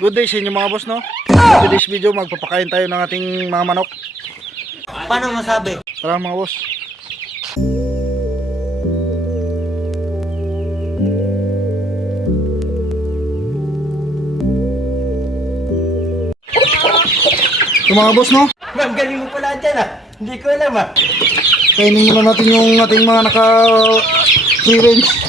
Good day sa inyo mga boss, no? In today's video, magpapakain tayo ng ating mga manok. Paano masabi? Tara mga boss. Ito mga boss, no? Ma'am, galing mo pala dyan ah. Hindi ko alam ah. Kainin muna natin yung ating mga naka free range.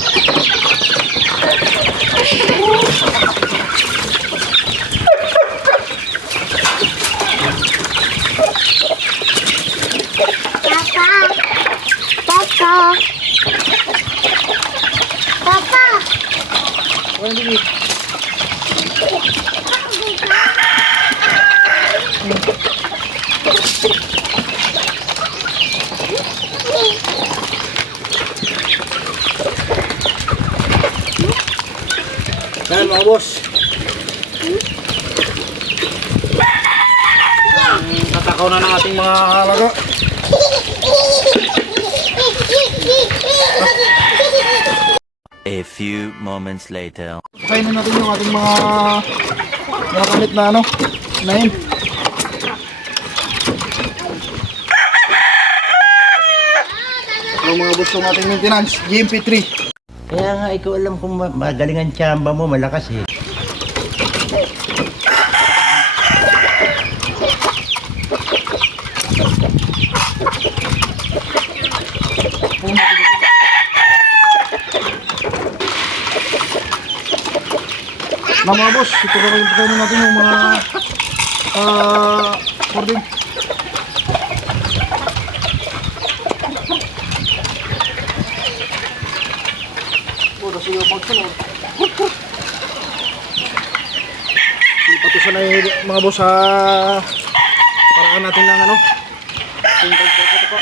Papa! Well, hindi. Ayan mga boss. Tatakaw na ng ating mga halaga. A few moments later. Kainin natin yung ating mga nakamit na ano, nain. Ang mga boss ng ating maintenance, GMP3. Kaya nga, ikaw alam kung magaling ang tsamba mo, malakas eh. Na mga boss, ito na rin pagkainin natin yung mga cording. Tapos yung pagsunod. Ipatusan na yung mga boss sa paraan natin ng ano. Yung pagpapatuka.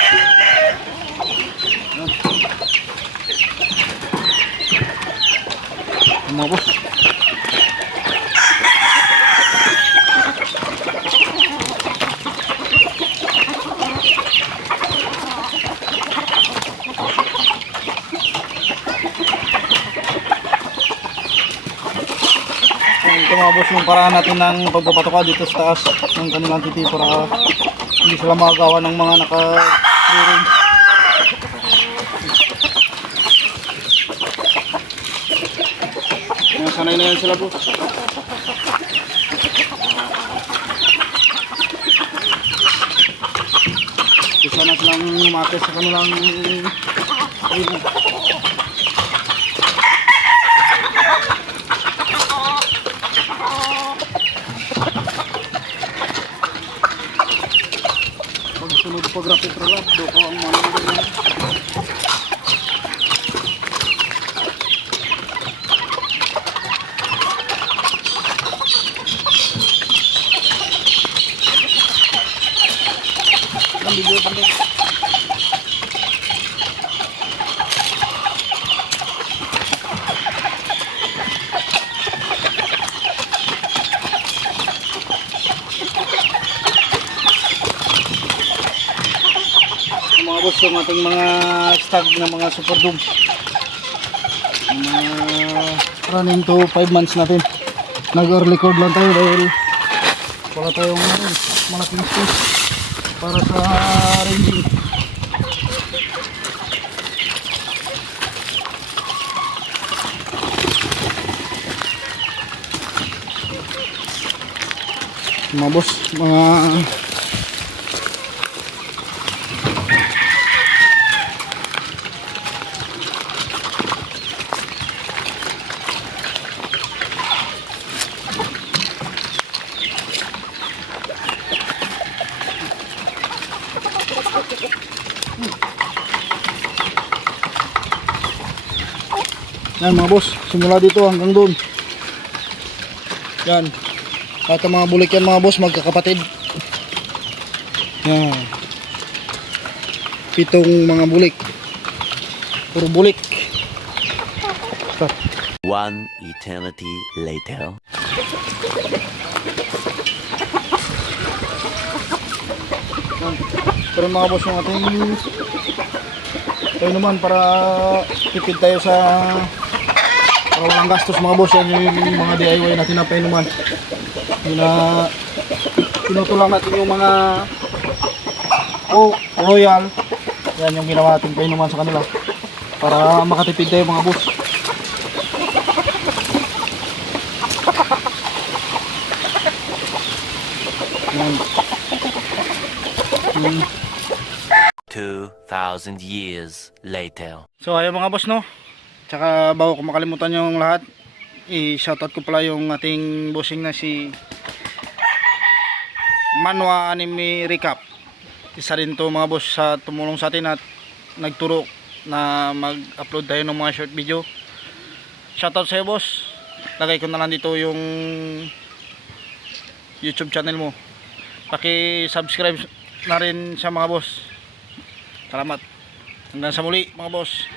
Mga boss. Ito mga boss yung paraan natin ng pagpapatuka dito sa taas ng kanilang titi para hindi sila magagawa ng mga naka-free range. Sanay na yan sila boss. Gusto na silang umatis sa kanilang pagsunod pa graphic roll do ko ang mga mga boss yung ating mga stag na mga super doom running to 5 months natin. Nag-record lang tayo dahil wala tayong malaking space para sa ranging. Mga boss, mga yan mga boss, simula dito hanggang doon. Yan. Kahit ang mga bulik yan mga boss, magkakapatid. Yan. 7 mga bulik. Puro bulik. One eternity later. Yan. Pero mga boss yung ating tayo naman para tipid tayo sa para walang gastos mga boss. Yan yung mga DIY natin na painuman. Pinutulang natin yung mga Royal. Yan yung ginawa natin painuman sa kanila para makatipid tayo mga boss. Yan. 2,000 years later. So ayun mga boss, no. Tsaka bago ko makalimutan yung lahat, i-shoutout ko pala yung ating bossing na si Manwa Anime Recap. Isa rin to mga boss sa tumulong sa atin at nagturo na mag-upload tayo ng mga short video. Shoutout sa iyo boss. Lagay ko na lang dito yung YouTube channel mo. Paki-subscribe na rin sa mga boss. Salamat. Hanggang sa muli mga boss.